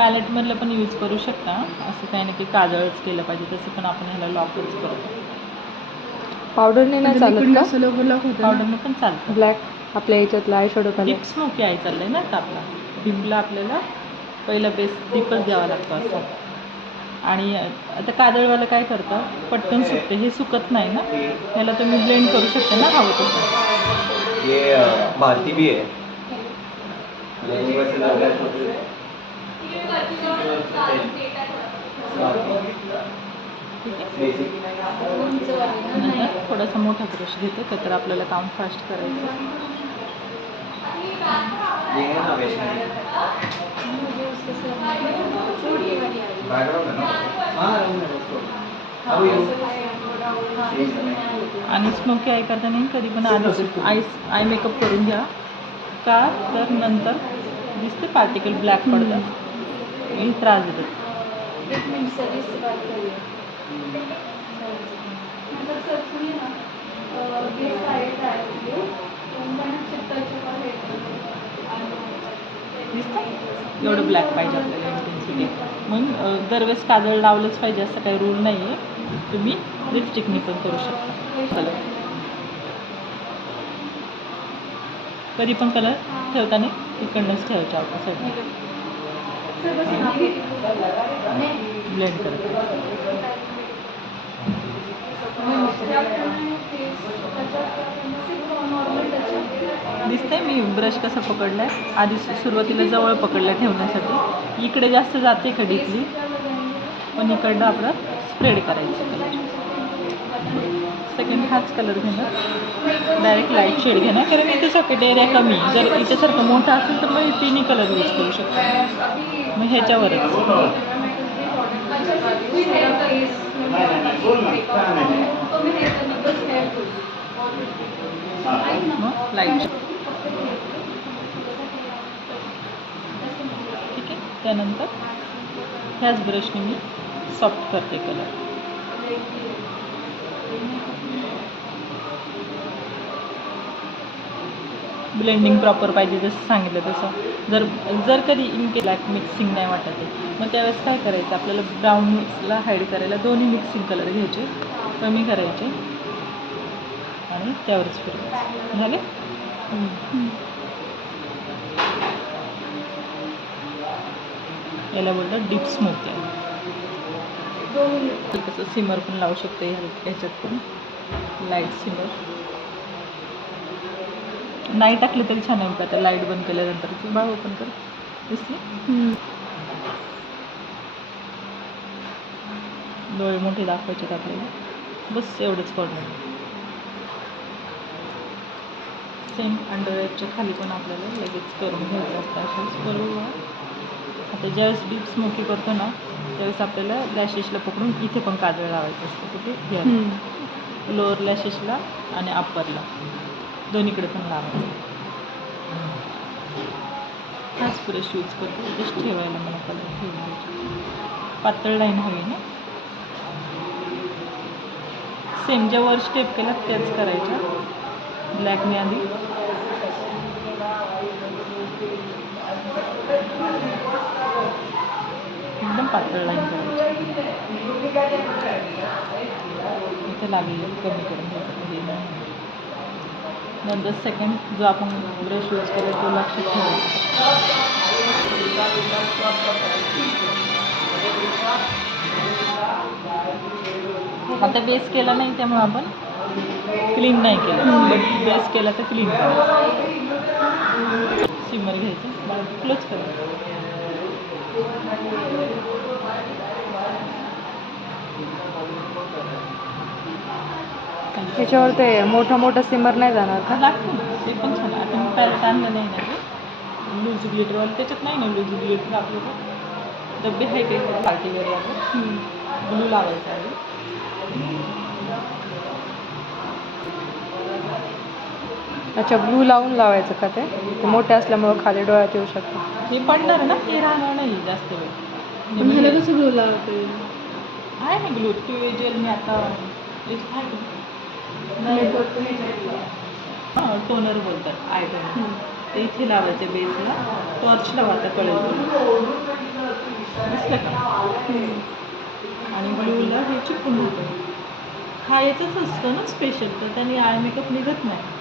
पॅलेटमधलं पण यूज करू शकता, असं काही नाही की काजळच केलं पाहिजे, तसं पण आपण ह्याला लॉकच करतो. पावडरने नाही चालत का? पावडरनं पण चालतं. ब्लॅक आपल्या याच्यातला eye shadow palette. Deep smoky eye चाललंय ना आता आपला. डीपला आपल्याला पहिला बेस डीपच द्यावा लागतो असं. आणि आता काजळवालं काय करतं, पटकन सुकते, हे सुकत नाही ना, ह्याला तुम्ही ब्लेंड करू शकता ना हवं तसं. ये भारती भी है. ठीक आहे. नंतर थोडासा मोठा ब्रश घेते का, तर आपल्याला काम फास्ट करायचं. आणि स्मोकी आय करताना कधी पण आधी आय मेकअप करून घ्या का, तर नंतर दिसते पार्टिकल ब्लॅक पडतात आणि त्रास देतात. दिसतं एवढं ब्लॅक पाहिजे आपल्याला इंटेन्सिटी. मग दरवेळेस काजळ लावलंच पाहिजे असं काही रूल नाही आहे, तुम्ही लिपस्टिकनी पण करू शकता. कलर कधी पण कलर ठेवताना इकडनंच ठेवायचे आपल्या साईडने. ब्लेंड करत दिसतंय मी ब्रश कसा पकडलाय. आधी सुरुवातीला जवळ पकडला ठेवण्यासाठी, इकडे जास्त जाते का डीपली, पण इकडनं आपलं स्प्रेड करायचं कलर. सेकंड हाच कलर घेणार, डायरेक्ट लाईट शेड घेणार, कारण इथे सॉकेट एरिया कमी. जर इथेसारखं मोठं असेल तर मग तिन्ही कलर यूज करू शकतो. मग ह्याच्यावरच मग लाईट. ठीक आहे. त्यानंतर ह्याच ब्रशने मी सॉफ्ट करते कलर. ब्लेंडिंग प्रॉपर पाहिजे जसं सांगितलं तसं. जर कधी इनके ब्लॅक मिक्सिंग नाही वाटत आहे, मग त्यावेळेस काय करायचं, आपल्याला ब्राऊनला हाईड करायला दोन्ही मिक्सिंग कलर घ्यायचे, कमी करायचे आणि त्यावरच फिरवायचे. झाले. याला बोलतात डीप स्मोकी आहे. कसं सिमर पण लावू शकते ह्याच्यात पण, लाईट सिमर. नाही टाकली तरी छान आहे. आता लाईट बंद केल्यानंतर बाळ ओपन कर, दिसली. डोळे मोठे दाखवायचे आपल्याला, बस एवढंच करणं. सेम अंडरआयच्या खाली पण आपल्याला लगेच करून घ्यायचं असतं असंच बरोबर. आता ज्यावेळेस डीप स्मोकी करतो ना, त्यावेळेस आपल्याला लॅशेसला पकडून इथे पण काजळ लावायचं असतं. कुठे घ्या, लोअर लॅशेसला आणि अप्परला, दोन्हीकडे पण लावायचं. हाच ब्रश यूज करतो, जस्ट ठेवायला मला कलर ठेवायचे. पातळ लाईन हवी ना. सेम ज्या वर स्टेप केला त्याच करायच्या. ब्लॅकने आधी एकदम पातळ लाईन करायची. इथे लागलेलं कमी करून घ्यायचं. नंतर सेकंड जो आपण ब्रश यूज केला तो लक्षात ठेवायचा. आता बेस केला नाही त्यामुळे आपण क्लीन नाही केलं, बट बेस केला तर क्लीन करायचं. सिमर घ्यायचं, क्लोज करायचं. त्याच्यावर ते मोठा सिमर नाही जाणार का? लागतं ना, ते पण छान. आपण पॅलेट आणलं नाही ना, ते लूज ग्लिटरवाले त्याच्यात नाही ना लूज ग्लिटर. आपल्याला डबे आहे काही पार्टीवेअरवाले, ब्लू लावायचं आहे. अच्छा, ब्लू लावून लावायचं का? ते मोठे असल्यामुळे खाली डोळ्यात येऊ शकतं. हे पडणार ना, हे राहणार नाही जास्त वेळ. पण ह्याला कसं ग्लू लावते? आहे ना ग्लू, टू जेल मी आता हां, टोनर बोलतात, आय टोनर. ते इथे लावायचे बेसला, टॉर्च लावा, आता कळेल. आणि ब्लूला हे चिपकून होतं. हा याचाच असतं ना स्पेशल, तर त्याने आय मेकअप निघत नाही.